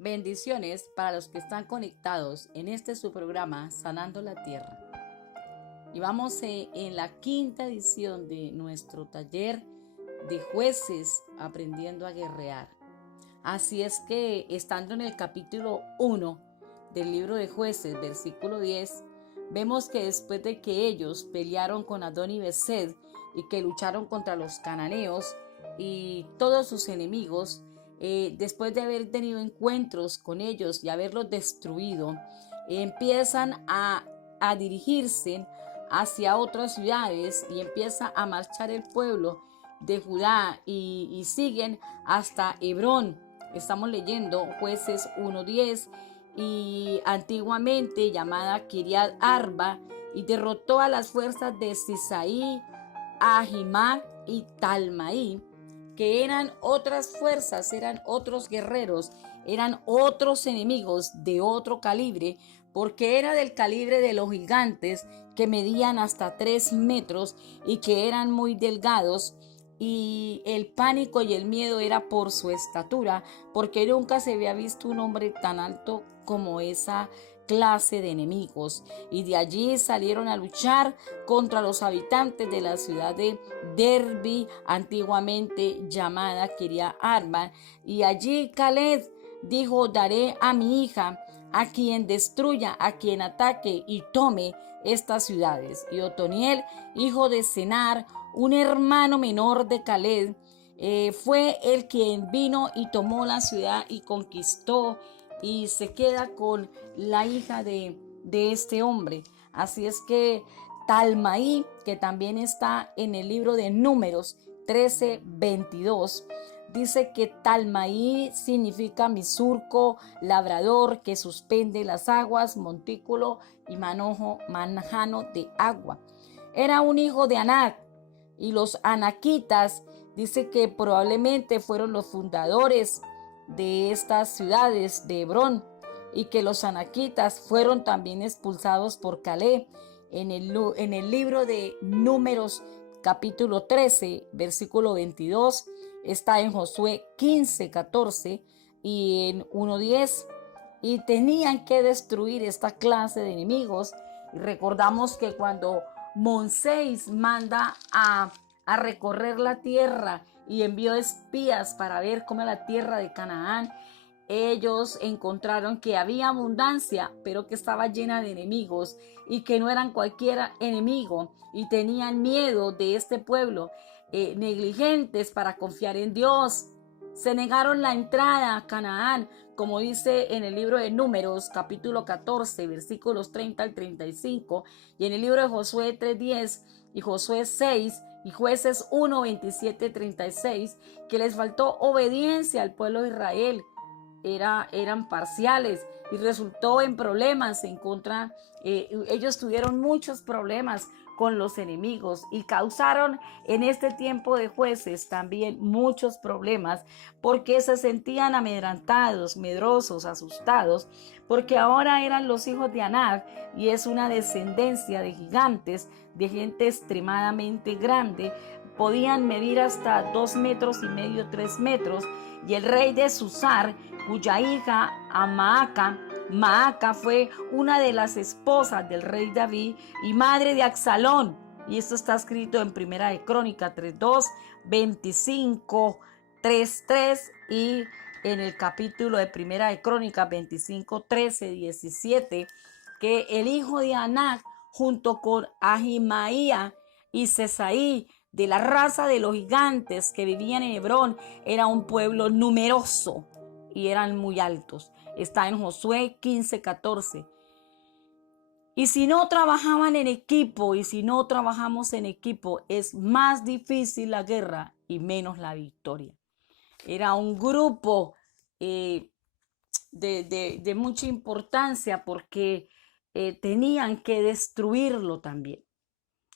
Bendiciones para los que están conectados en este su programa Sanando la Tierra. Y vamos en la quinta edición de nuestro taller de jueces aprendiendo a guerrear. Así es que estando en el capítulo 1 del libro de Jueces, versículo 10, vemos que después de que ellos pelearon con Adón y Besed y que lucharon contra los cananeos y todos sus enemigos, después de haber tenido encuentros con ellos y haberlos destruido, empiezan a dirigirse hacia otras ciudades y empieza a marchar el pueblo de Judá y siguen hasta Hebrón. Estamos leyendo Jueces 1:10 y antiguamente llamada Kiriat Arba, y derrotó a las fuerzas de Sisaí, Ahimac y Talmaí, que eran otras fuerzas, eran otros guerreros, eran otros enemigos de otro calibre, porque era del calibre de los gigantes que medían hasta 3 metros y que eran muy delgados, y el pánico y el miedo era por su estatura, porque nunca se había visto un hombre tan alto como esa clase de enemigos. Y de allí salieron a luchar contra los habitantes de la ciudad de Derbi, antiguamente llamada Kiriat Arba. Y allí Caleb dijo: daré a mi hija a quien destruya, a quien ataque y tome estas ciudades. Y Otoniel, hijo de Senar, un hermano menor de Caleb, fue el quien vino y tomó la ciudad y conquistó, y se queda con la hija de este hombre. Así es que Talmaí, que también está en el libro de Números 13:22, dice que Talmaí significa mi surco, labrador que suspende las aguas, montículo y manjano de agua. Era un hijo de Anac, y los anaquitas dice que probablemente fueron los fundadores de estas ciudades de Hebrón, y que los anaquitas fueron también expulsados por Caleb. En el libro de Números capítulo 13 versículo 22, está en Josué 15:14 y en 1:10, y tenían que destruir esta clase de enemigos. Y recordamos que cuando Moisés manda a recorrer la tierra y envió espías para ver cómo era la tierra de Canaán, ellos encontraron que había abundancia, pero que estaba llena de enemigos, y que no eran cualquier enemigo, y tenían miedo de este pueblo, negligentes para confiar en Dios. Se negaron la entrada a Canaán, como dice en el libro de Números, capítulo 14, versículos 30 al 35, y en el libro de Josué 3:10 y Josué 6 y Jueces 1:27-36, que les faltó obediencia al pueblo de Israel. Eran parciales y resultó en problemas en contra. Ellos tuvieron muchos problemas con los enemigos y causaron en este tiempo de jueces también muchos problemas, porque se sentían amedrentados, medrosos, asustados, porque ahora eran los hijos de Anac, y es una descendencia de gigantes, de gente extremadamente grande. Podían medir hasta 2,5 metros, 3 metros, y el rey de Susar, cuya hija Maaca fue una de las esposas del rey David y madre de Absalón. Y esto está escrito en Primera de Crónica 3:2, 25, 3:3, y en el capítulo de Primera de Crónica 25, 13, 17, que el hijo de Anac, junto con Ahimaía y Sesaí, de la raza de los gigantes que vivían en Hebrón, era un pueblo numeroso y eran muy altos. Está en Josué 15:14. Y si no trabajaban en equipo, y si no trabajamos en equipo, es más difícil la guerra y menos la victoria. Era un grupo de mucha importancia, porque tenían que destruirlo también.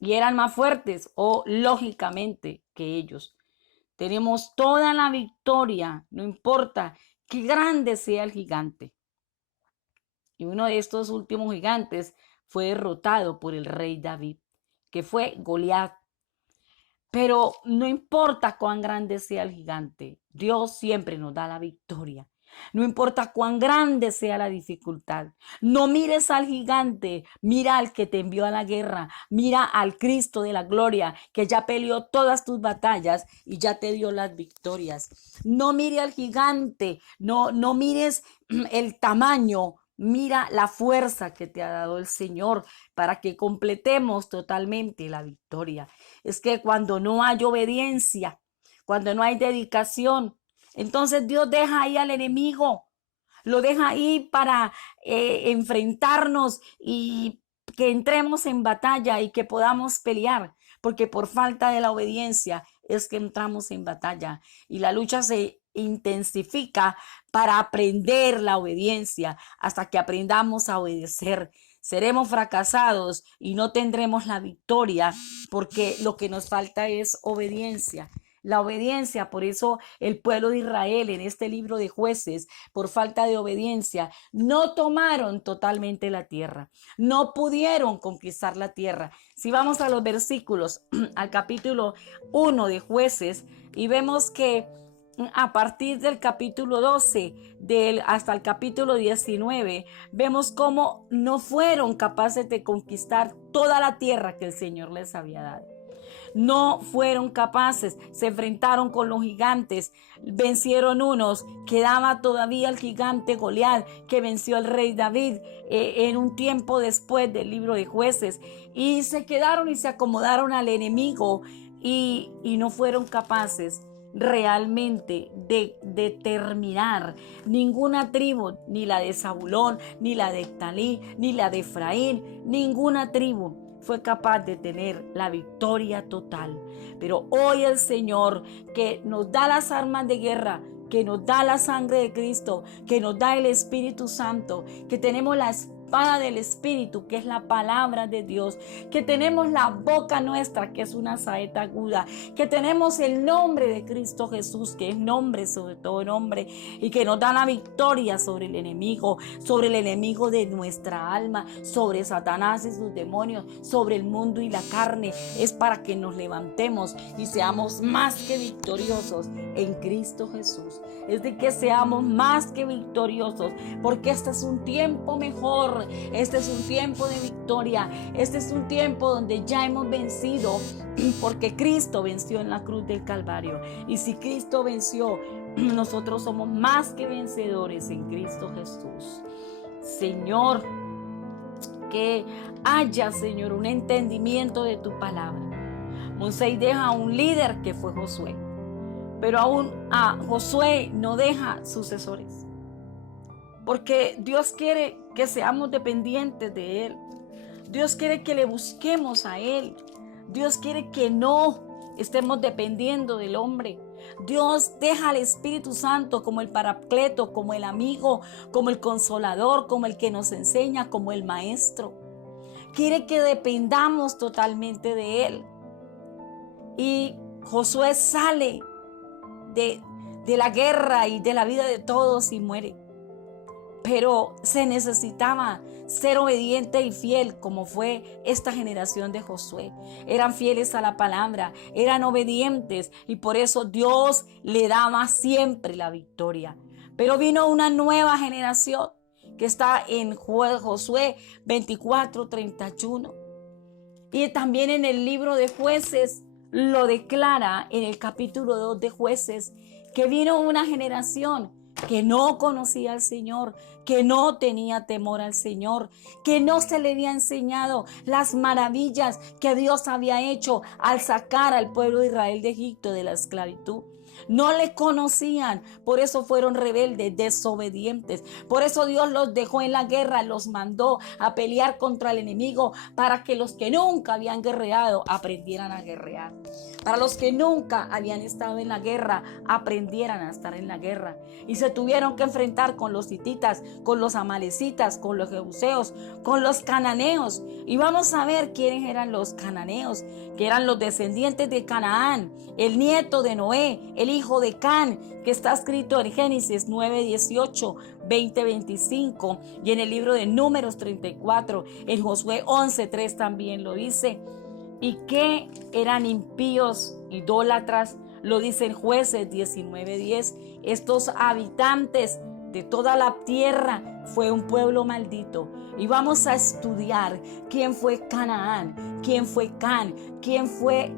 Y eran más fuertes, lógicamente, que ellos. Tenemos toda la victoria, no importa qué grande sea el gigante. Y uno de estos últimos gigantes fue derrotado por el rey David, que fue Goliat. Pero no importa cuán grande sea el gigante, Dios siempre nos da la victoria. No importa cuán grande sea la dificultad. No mires al gigante, mira al que te envió a la guerra. Mira al Cristo de la gloria que ya peleó todas tus batallas y ya te dio las victorias. No mire al gigante, no mires el tamaño. Mira la fuerza que te ha dado el Señor para que completemos totalmente la victoria. Es que cuando no hay obediencia, cuando no hay dedicación, entonces Dios deja ahí al enemigo, lo deja ahí para enfrentarnos y que entremos en batalla y que podamos pelear, porque por falta de la obediencia es que entramos en batalla y la lucha se intensifica para aprender la obediencia hasta que aprendamos a obedecer. Seremos fracasados y no tendremos la victoria porque lo que nos falta es obediencia. La obediencia, por eso el pueblo de Israel en este libro de Jueces, por falta de obediencia, no tomaron totalmente la tierra, no pudieron conquistar la tierra. Si vamos a los versículos, al capítulo 1 de Jueces, y vemos que a partir del capítulo 12 hasta el capítulo 19, vemos cómo no fueron capaces de conquistar toda la tierra que el Señor les había dado. No fueron capaces, se enfrentaron con los gigantes, vencieron unos, quedaba todavía el gigante Goliat que venció al rey David en un tiempo después del libro de Jueces, y se quedaron y se acomodaron al enemigo y no fueron capaces realmente de determinar ninguna tribu, ni la de Zabulón, ni la de Neftalí, ni la de Efraín, ninguna tribu fue capaz de tener la victoria total. Pero hoy el Señor, que nos da las armas de guerra, que nos da la sangre de Cristo, que nos da el Espíritu Santo, que tenemos la espada del Espíritu, que es la palabra de Dios, que tenemos la boca nuestra, que es una saeta aguda, que tenemos el nombre de Cristo Jesús, que es nombre sobre todo nombre, y que nos da la victoria sobre el enemigo de nuestra alma, sobre Satanás y sus demonios, sobre el mundo y la carne. Es para que nos levantemos y seamos más que victoriosos en Cristo Jesús. Es de que seamos más que victoriosos, porque este es un tiempo mejor, este es un tiempo de victoria, este es un tiempo donde ya hemos vencido, porque Cristo venció en la cruz del Calvario. Y si Cristo venció, nosotros somos más que vencedores en Cristo Jesús. Señor, que haya, Señor, un entendimiento de tu palabra. Moisés deja a un líder que fue Josué, pero aún a Josué no deja sucesores, porque Dios quiere que seamos dependientes de Él. Dios quiere que le busquemos a Él. Dios quiere que no estemos dependiendo del hombre. Dios deja al Espíritu Santo como el Paracleto, como el amigo, como el consolador, como el que nos enseña, como el maestro. Quiere que dependamos totalmente de Él. Y Josué sale de la guerra y de la vida de todos y muere. Pero se necesitaba ser obediente y fiel, como fue esta generación de Josué. Eran fieles a la palabra, eran obedientes, y por eso Dios le daba siempre la victoria. Pero vino una nueva generación que está en Josué 24:31. Y también en el libro de Jueces lo declara en el capítulo 2 de Jueces, que vino una generación que no conocía al Señor, que no tenía temor al Señor, que no se le había enseñado las maravillas que Dios había hecho al sacar al pueblo de Israel de Egipto, de la esclavitud. No le conocían, por eso fueron rebeldes, desobedientes. Por eso Dios los dejó en la guerra, los mandó a pelear contra el enemigo, para que los que nunca habían guerreado aprendieran a guerrear. Para los que nunca habían estado en la guerra, aprendieran a estar en la guerra. Y se tuvieron que enfrentar con los hititas, con los amalecitas, con los jebuseos, con los cananeos. Y vamos a ver quiénes eran los cananeos, que eran los descendientes de Canaán, el nieto de Noé, el hijo de Can, que está escrito en Génesis 9:18, 20:25, y en el libro de Números 34, en Josué 11:3 también lo dice. Y que eran impíos, idólatras, lo dicen Jueces 19:10. Estos habitantes de toda la tierra fue un pueblo maldito. Y vamos a estudiar quién fue Canaán, quién fue Can, quién fue,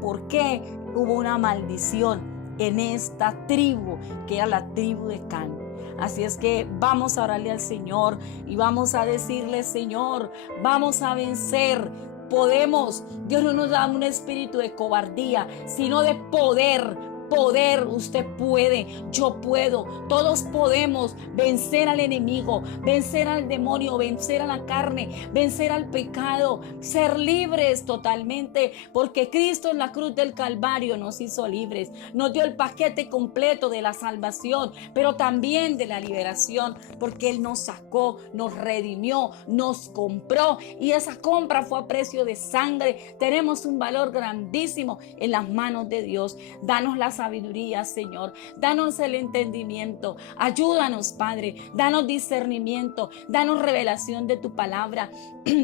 por qué hubo una maldición en esta tribu, que era la tribu de Can. Así es que vamos a orarle al Señor y vamos a decirle: Señor, vamos a vencer. Podemos. Dios no nos da un espíritu de cobardía, sino de poder. Poder, usted puede, yo puedo, todos podemos vencer al enemigo, vencer al demonio, vencer a la carne, vencer al pecado, ser libres totalmente, porque Cristo en la cruz del Calvario nos hizo libres, nos dio el paquete completo de la salvación, pero también de la liberación, porque Él nos sacó, nos redimió, nos compró, y esa compra fue a precio de sangre. Tenemos un valor grandísimo en las manos de Dios. Danos la sabiduría, Señor. Danos el entendimiento. Ayúdanos, Padre. Danos discernimiento. Danos revelación de tu palabra.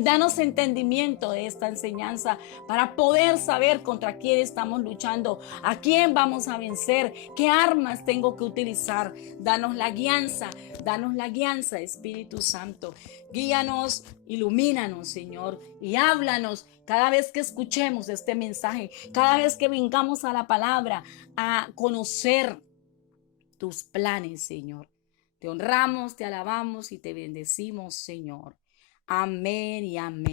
Danos entendimiento de esta enseñanza para poder saber contra quién estamos luchando, a quién vamos a vencer, qué armas tengo que utilizar. Danos la guianza, Espíritu Santo. Guíanos, ilumínanos, Señor, y háblanos cada vez que escuchemos este mensaje, cada vez que vengamos a la palabra, a conocer tus planes, Señor. Te honramos, te alabamos y te bendecimos, Señor. Amén y amén.